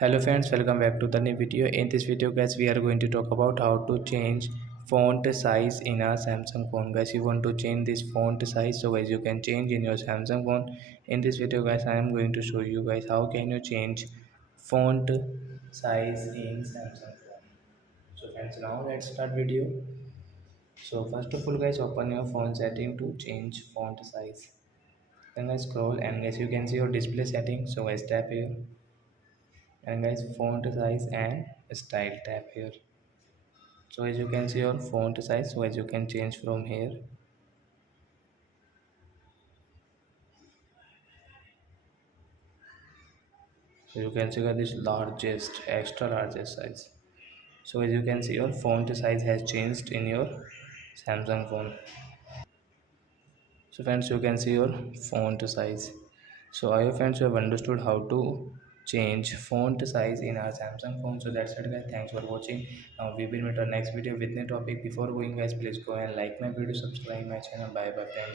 Hello friends, welcome back to the new video. In this video guys, we are going to talk about how to change font size in our Samsung phone. Guys, you want to change this font size, so guys you can change in your Samsung phone. In this video guys, I am going to show you guys how can you change font size in Samsung phone. So friends, now let's start video. So first of all guys, open your phone setting to change font size. Then guys scroll and guys you can see your display setting. So guys tap here and guys font size and style tab here. So as you can see your font size, so as you can change from here. So you can see this largest extra largest size. So as you can see your font size has changed in your Samsung phone. So friends, you can see your font size. So I hope friends you have understood how to change font size in our Samsung phone. So that's it guys, thanks for watching. Now we will meet our next video with new topic. Before going guys, please go and like my video, subscribe my channel. Bye bye friends.